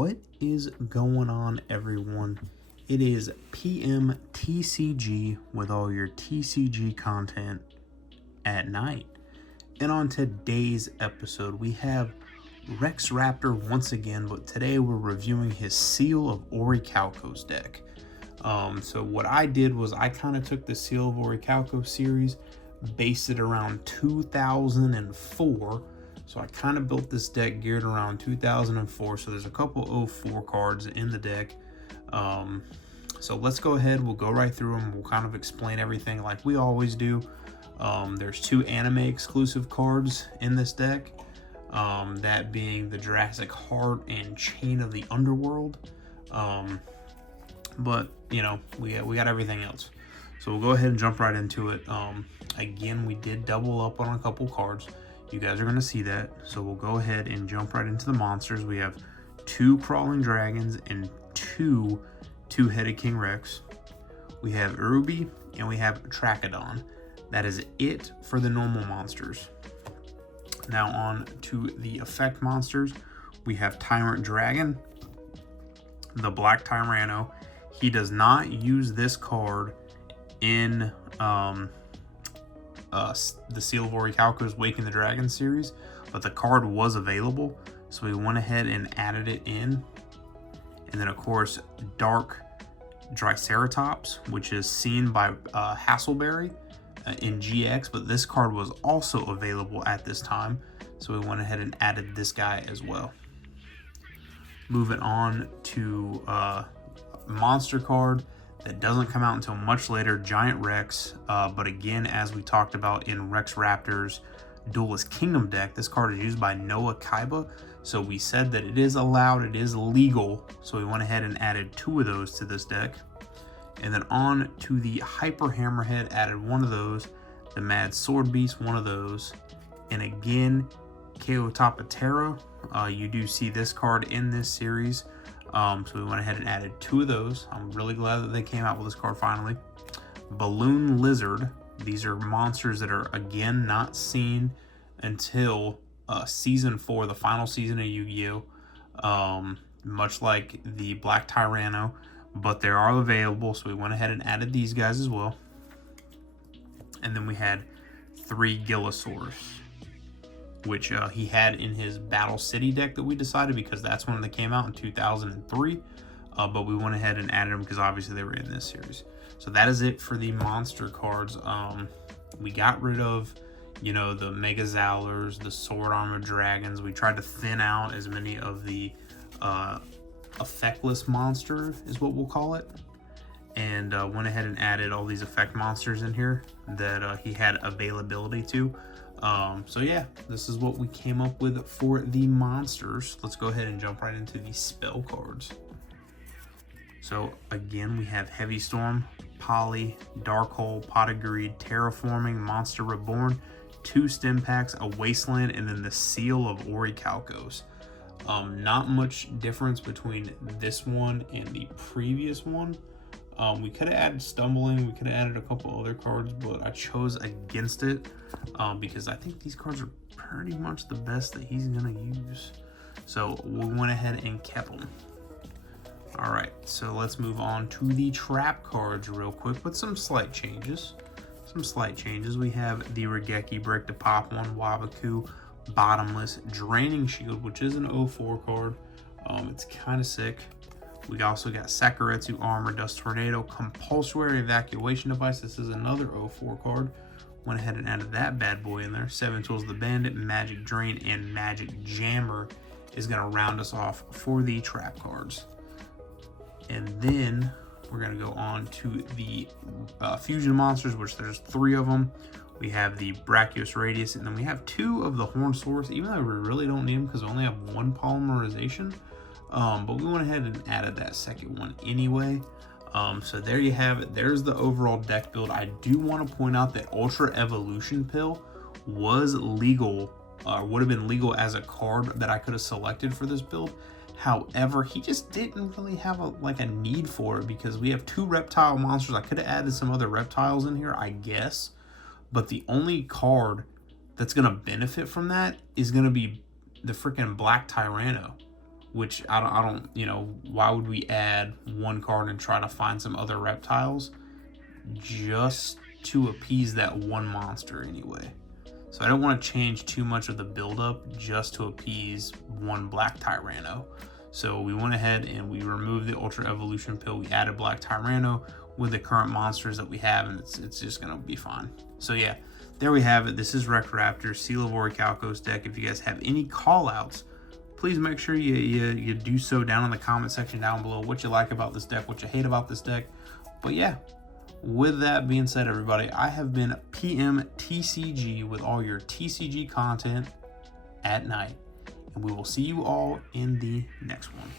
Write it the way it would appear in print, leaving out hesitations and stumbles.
What is going on, everyone? It is PM TCG with all your TCG content at night. And on today's episode, we have Raptor once again, but today we're reviewing his Seal of Orichalcos deck. So what I did was I kind of took the Seal of Orichalcos series, based it around 2004. So I kind of built this deck geared around 2004. So there's a couple 04 cards in the deck. So let's go ahead. We'll go right through them. We'll kind of explain everything like we always do. There's two anime exclusive cards in this deck. That being the Jurassic Heart and Chain of the Underworld. But you know, we got everything else. So we'll go ahead and jump right into it. Again, we did double up on a couple cards. You guys are going to see that. So we'll go ahead and jump right into the monsters. We have two Crawling Dragons and two Two-Headed King Rex. We have Ruby and we have Trachodon. That is it for the normal monsters. Now on to the effect monsters. We have Tyrant Dragon, the Black Tyranno. He does not use this card in the Seal of Orichalcos Awaken the Dragon series, but the card was available, so we went ahead and added it in. And then of course Dark Triceratops, which is seen by Hasselberry in GX, but this card was also available at this time, so we went ahead and added this guy as well. Moving on to monster card that doesn't come out until much later, Giant Rex. But again, as we talked about in Rex Raptor's Duelist Kingdom deck, this card is used by Noah Kaiba. So we said that it is allowed, it is legal. So we went ahead and added two of those to this deck. And then on to the Hyper Hammerhead, added one of those. The Mad Sword Beast, one of those. And again, Chaotopatera. You do see this card in this series. So we went ahead and added two of those. I'm really glad that they came out with this card finally. Balloon Lizard. These are monsters that are, again, not seen until Season 4, the final season of Yu-Gi-Oh! Much like the Black Tyranno, but they are available, so we went ahead and added these guys as well. And then we had three Gillosaurus, which he had in his Battle City deck that we decided, because that's when they came out in 2003. But we went ahead and added them because obviously they were in this series. So that is it for the monster cards. We got rid of, you know, the Mega Zowlers, the Sword Armor Dragons. We tried to thin out as many of the effectless monster is what we'll call it. And went ahead and added all these effect monsters in here that he had availability to. So yeah, this is what we came up with for the monsters. Let's go ahead and jump right into the spell cards. So again, we have Heavy Storm, Poly, Dark Hole, Pot of Greed, Terraforming, Monster Reborn, two Stim Packs, a Wasteland, and then the Seal of Orichalcos. Not much difference between this one and the previous one. We could have added Stumbling, we could have added a couple other cards, but I chose against it because I think these cards are pretty much the best that he's going to use. So we went ahead and kept them. Alright, so let's move on to the trap cards real quick with some slight changes. We have the Regeki Break to Pop one, Wabaku, Bottomless, Draining Shield, which is an 04 card. It's kind of sick. We also got Sakuretsu Armor, Dust Tornado, Compulsory Evacuation Device. This is another 04 card. Went ahead and added that bad boy in there. Seven Tools of the Bandit, Magic Drain, and Magic Jammer is going to round us off for the trap cards. And then we're going to go on to the fusion monsters, which there's three of them. We have the Brachios Radius, and then we have two of the Horn Source, even though we really don't need them because we only have one polymerization. But we went ahead and added that second one anyway. So there you have it. There's the overall deck build. I do want to point out that Ultra Evolution Pill was legal, would have been legal as a card that I could have selected for this build. However, he just didn't really have a need for it because we have two reptile monsters. I could have added some other reptiles in here, I guess. But the only card that's going to benefit from that is going to be the freaking Black Tyranno. which I don't, you know, why would we add one card and try to find some other reptiles just to appease that one monster anyway? So I don't want to change too much of the buildup just to appease one Black Tyranno. So we went ahead and we removed the Ultra Evolution pill. We added Black Tyranno with the current monsters that we have, and it's just going to be fine. So yeah, there we have it. This is Raptor, Celavori Calcos deck. If you guys have any call outs, please make sure you do so down in the comment section down below. What you like about this deck, what you hate about this deck. But yeah, with that being said, everybody, I have been PM TCG with all your TCG content at night. And we will see you all in the next one.